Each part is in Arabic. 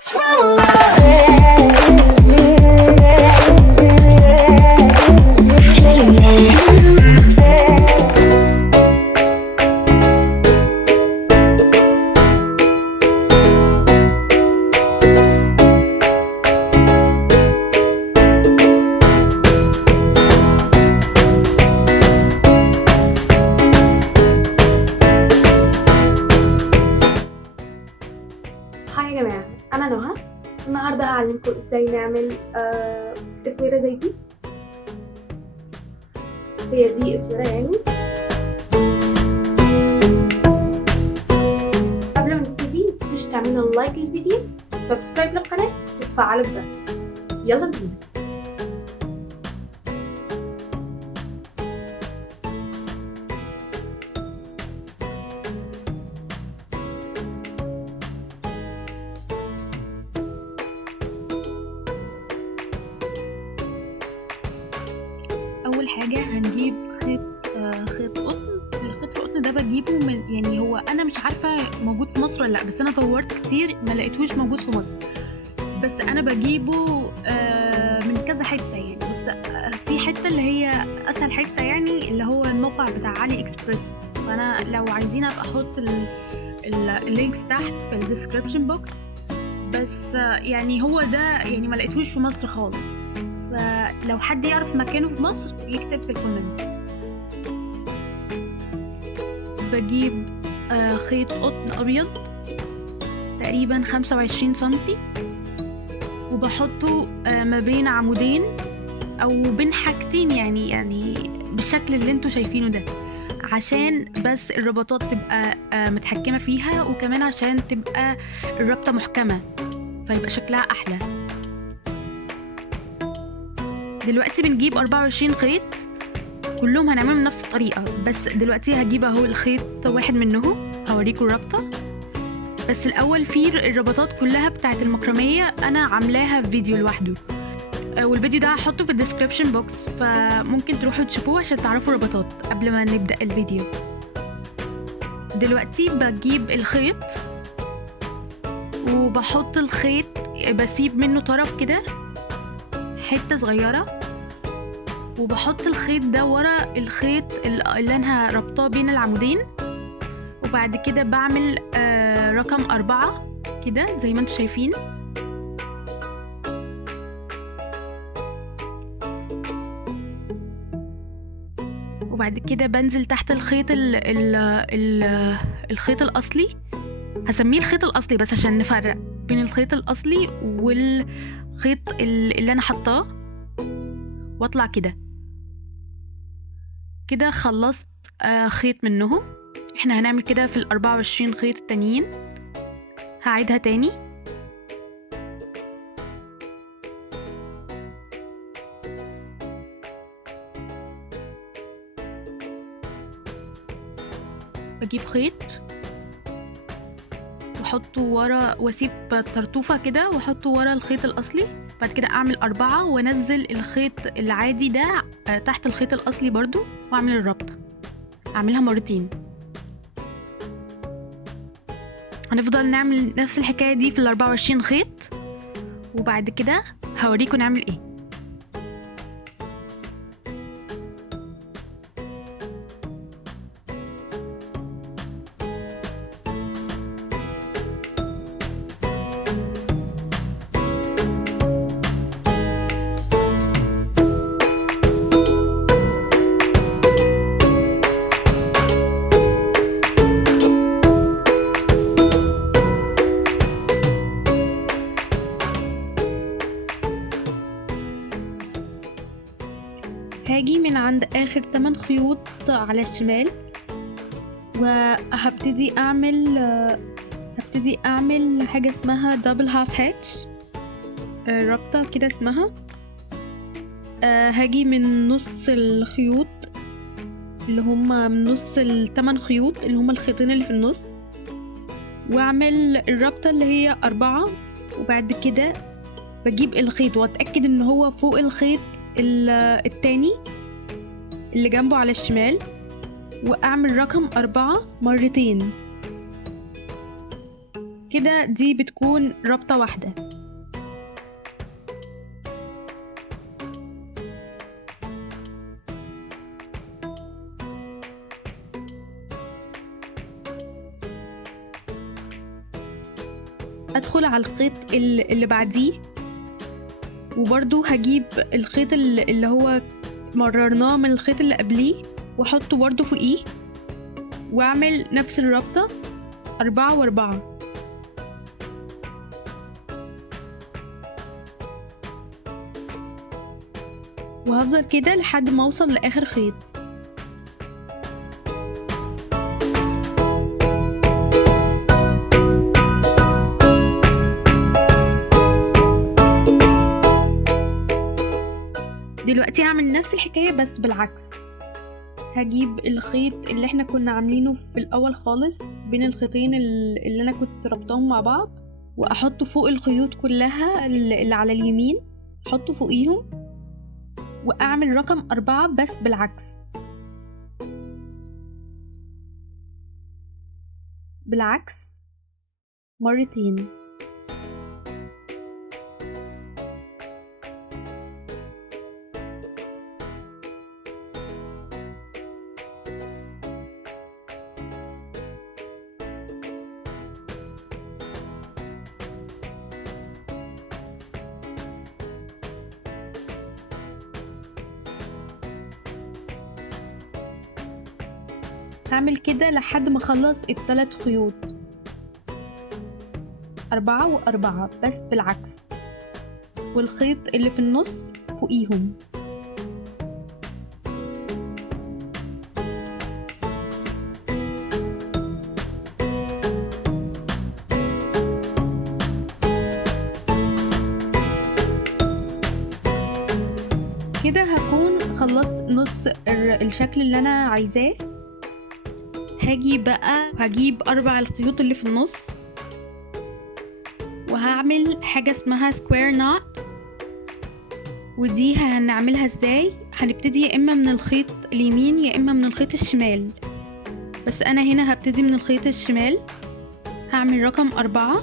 هاي يا جماعة، أنا نهى. النهاردة هعلمكم ازاي نعمل اسواره زي دي. هي دي اسواره يعني. قبل ما نبتدي متنسوش تعملوا لايك للفيديو، سبسكرايب للقناة وتفعلوا الجرس. يلا بينا. اول حاجه هنجيب خيط قطن. الخيط القطن ده بجيبه من، يعني هو انا مش عارفه موجود في مصر ولا لا، بس انا دورت كتير ما لقيتهوش موجود في مصر، بس انا بجيبه من كذا حته يعني. بس في حته اللي هي اسهل حته يعني، اللي هو الموقع بتاع علي اكسبريس. فانا لو عايزين ابقى احط اللينكس تحت في الديسكريبشن بوكس، بس يعني هو ده يعني ما لقيتهوش في مصر خالص، فلو حد يعرف مكانه في مصر يكتب في الكومنتس. بجيب خيط قطن ابيض تقريبا 25 سنتي، وبحطه ما بين عمودين او بين حاجتين يعني بالشكل اللي انتوا شايفينه ده، عشان بس الربطات تبقى متحكمة فيها، وكمان عشان تبقى الربطة محكمة فيبقى شكلها احلى. دلوقتي بنجيب 24 خيط كلهم هنعملهم بنفس الطريقة، بس دلوقتي هجيب اهو الخيط واحد منهم هوريكم الربطة. بس الاول في الربطات كلها بتاعت المكرميه انا عاملاها في فيديو لوحده، والفيديو ده هحطه في الديسكريبشن بوكس، فممكن تروحوا تشوفوه عشان تعرفوا الربطات قبل ما نبدأ الفيديو. دلوقتي بجيب الخيط وبحط الخيط، بسيب منه طرف كده حتة صغيرة، وبحط الخيط ده ورا الخيط اللي انا ربطاه بين العمودين، وبعد كده بعمل رقم 4 كده زي ما انتوا شايفين. وبعد كده بنزل تحت الخيط الخيط الاصلي، هسميه الخيط الاصلي بس عشان نفرق بين الخيط الاصلي والخيط اللي انا حطاه، واطلع كده خلصت خيط منهم. احنا هنعمل كده في 24 خيط التانيين. هعيدها تاني. بجيب خيط واحطه ورا، واسيب طرطوفة كده واحطه ورا الخيط الاصلي، بعد كده اعمل 4 وانزل الخيط العادي ده تحت الخيط الاصلي برضو، واعمل الربطة. اعملها مرتين. هنفضل نعمل نفس الحكاية دي في 24 خيط، وبعد كده هوريكم نعمل ايه. هاجي من عند اخر 8 خيوط على الشمال، وهبتدي اعمل حاجة اسمها دبل هاف هاتش، ربطة كده اسمها. هاجي من نص الخيوط اللي هما من نص ال8 خيوط اللي هما الخيطين اللي في النص، واعمل الربطة اللي هي 4، وبعد كده بجيب الخيط واتأكد ان هو فوق الخيط التاني اللي جنبه على الشمال، واعمل رقم 4 مرتين. كده دي بتكون ربطة واحدة. ادخل على الخيط اللي بعديه، وبرضو هجيب الخيط اللي هو مررناه من الخيط اللي قبليه واحطه برضو فوقيه، واعمل نفس الربطة 4 و4. وهفضل كده لحد ما اوصل لاخر خيط. دلوقتي هعمل نفس الحكاية بس بالعكس. هجيب الخيط اللي احنا كنا عاملينه في الاول خالص بين الخيطين اللي انا كنت ربطهم مع بعض، واحطه فوق الخيوط كلها اللي على اليمين، احطه فوقيهم واعمل رقم 4 بس بالعكس. مرتين. هعمل كده لحد ما اخلص ال3 خيوط، 4 و4 بس بالعكس، والخيط اللي في النص فوقيهم. كده هكون خلصت نص الشكل اللي انا عايزاه. هجيب 4 الخيوط اللي في النص، وهعمل حاجة اسمها سكوير نوت. ودي هنعملها ازاي؟ هنبتدي يا اما من الخيط اليمين يا اما من الخيط الشمال، بس انا هنا هبتدي من الخيط الشمال. هعمل رقم 4،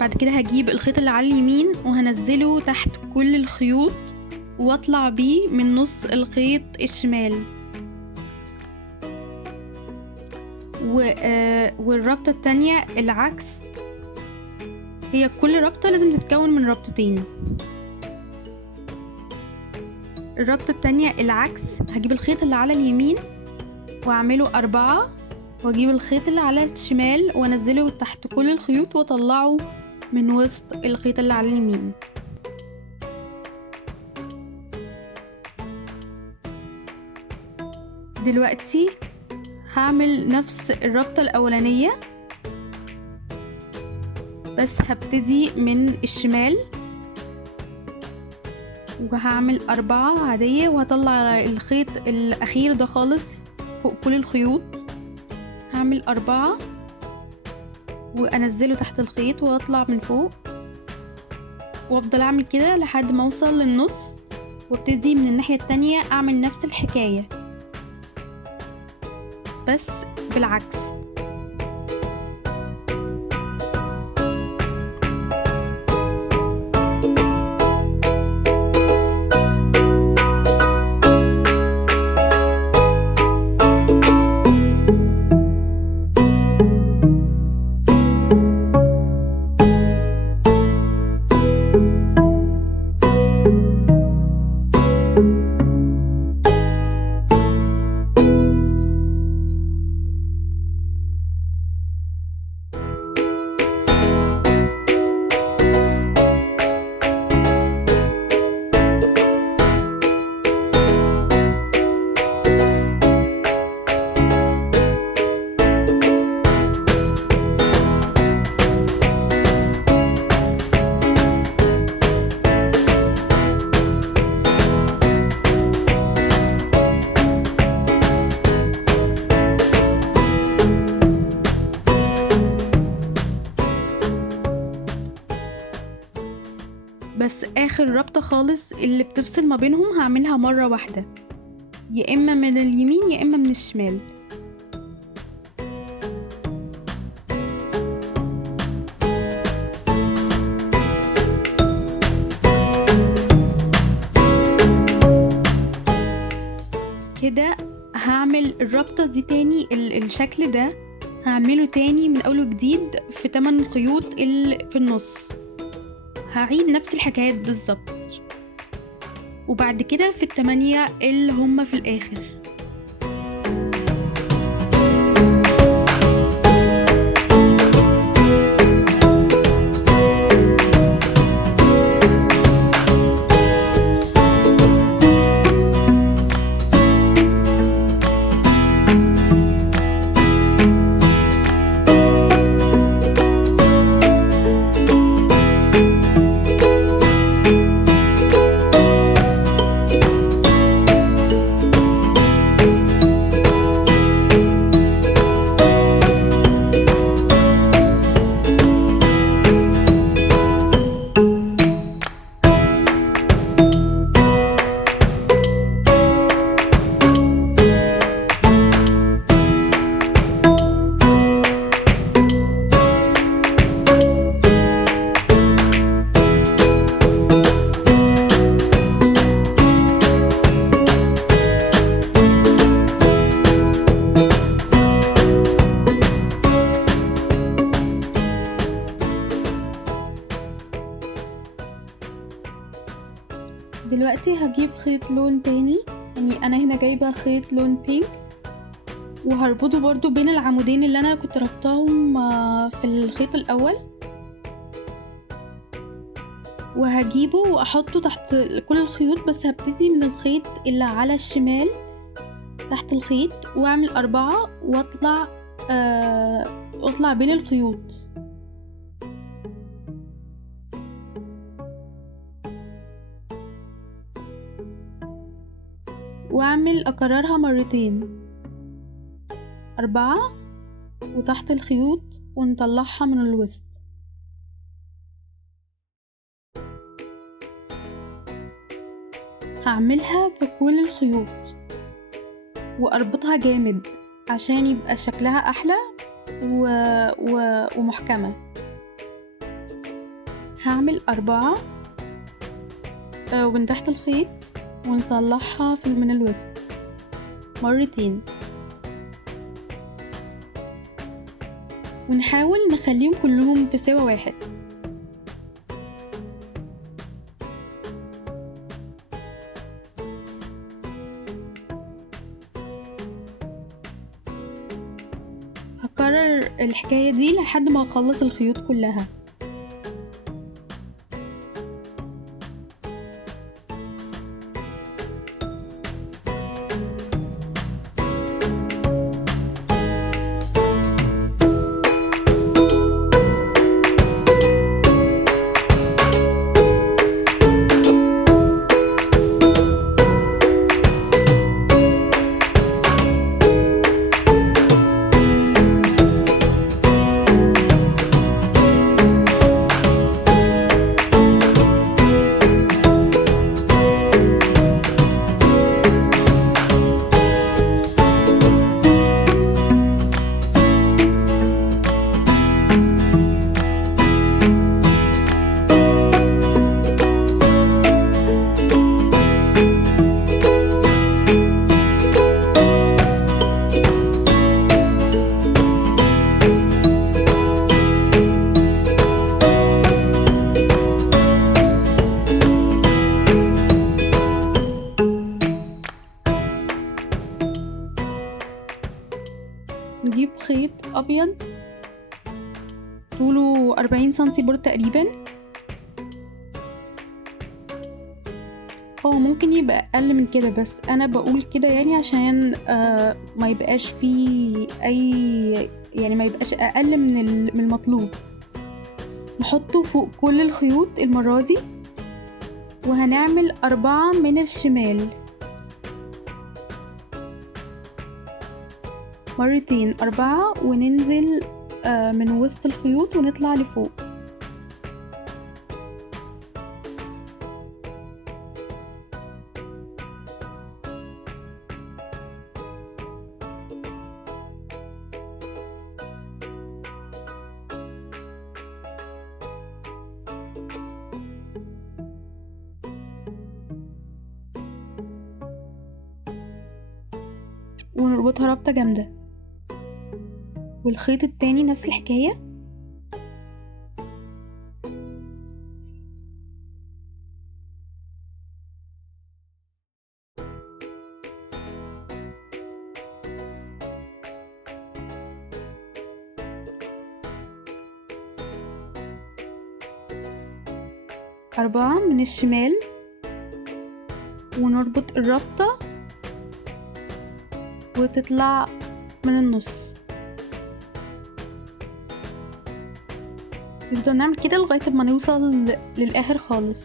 بعد كده هجيب الخيط اللي على اليمين وهنزله تحت كل الخيوط واطلع بيه من نص الخيط الشمال. والربطة التانية العكس، هي كل ربطة لازم تتكون من ربطتين. الربطة التانية العكس، هجيب الخيط اللي على اليمين واعمله 4، واجيب الخيط اللي على الشمال وانزله تحت كل الخيوط واطلعه من وسط الخيط اللي على اليمين. دلوقتي هعمل نفس الربطة الأولانية، بس هبتدي من الشمال وهعمل 4 عادية، وهطلع الخيط الأخير ده خالص فوق كل الخيوط. هعمل 4 وأنزله تحت الخيط وأطلع من فوق، وأفضل أعمل كده لحد ما أوصل للنص، وابتدي من الناحية التانية أعمل نفس الحكاية بس بالعكس. بس اخر ربطة خالص اللي بتفصل ما بينهم هعملها مرة واحدة، يا اما من اليمين يا اما من الشمال. كده هعمل الربطة دي تاني، الشكل ده هعمله تاني من اول وجديد في 8 خيوط اللي في النص. هعيد نفس الحكايات بالظبط، وبعد كده في 8 اللي هم في الاخر. دلوقتي هجيب خيط لون تاني، يعني انا هنا جايبه خيط لون بينك، وهربطه برضو بين العمودين اللي انا كنت ربطاهم في الخيط الاول، وهجيبه واحطه تحت كل الخيوط، بس هبتدي من الخيط اللي على الشمال تحت الخيط واعمل 4 واطلع بين الخيوط، واعمل اكررها مرتين 4 وتحت الخيوط ونطلعها من الوسط. هعملها في كل الخيوط واربطها جامد عشان يبقى شكلها احلى ومحكمة. هعمل 4 من تحت الخيط ونطلعها من الوسط مرتين، ونحاول نخليهم كلهم في سوا واحد. هكرر الحكاية دي لحد ما اخلص الخيوط كلها. نجيب خيط ابيض طوله 40 سنتي برضه تقريبا، هو ممكن يبقى اقل من كده بس انا بقول كده يعني عشان ما يبقاش فيه يعني ما يبقاش اقل من المطلوب. نحطه فوق كل الخيوط المرة دي، وهنعمل 4 من الشمال مرتين 4 وننزل من وسط الخيوط ونطلع لفوق. ونربطها ربطة جامدة. والخيط التاني نفس الحكاية. أربعة من الشمال، ونربط الربطة وتطلع من النص. نفضل نعمل كده لغاية ما نوصل للآخر خالص.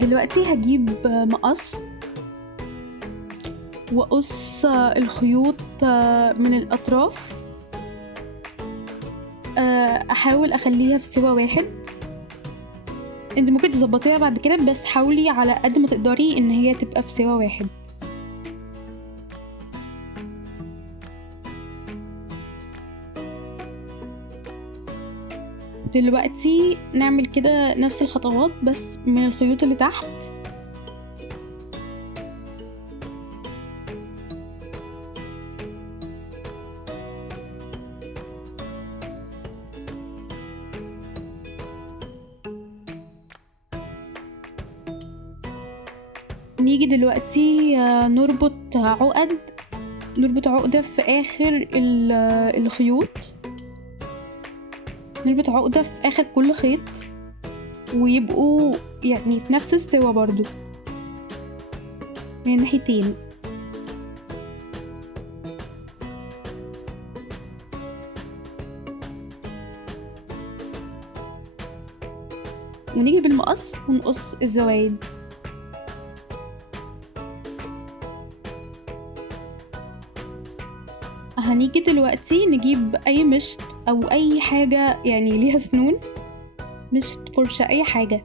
دلوقتي هجيب مقص واقص الخيوط من الاطراف، احاول اخليها في سوا واحد. انت ممكن تظبطيها بعد كده، بس حاولي على قد ما تقدري ان هي تبقى في سوا واحد. دلوقتي نعمل كده نفس الخطوات بس من الخيوط اللي تحت. نيجي دلوقتي نربط عقدة في آخر الخيوط. نربط عقدة في آخر كل خيط، ويبقوا يعني في نفس السوا برضو من الناحيتين. ونيجي بالمقص ونقص الزوايد. هنيجي دلوقتي نجيب اي مشط او اي حاجة يعني ليها سنون، مشط، فرشة، اي حاجة،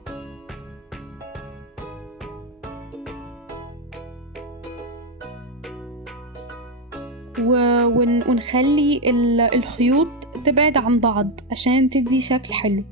ونخلي الخيوط تبعد عن بعض عشان تدي شكل حلو.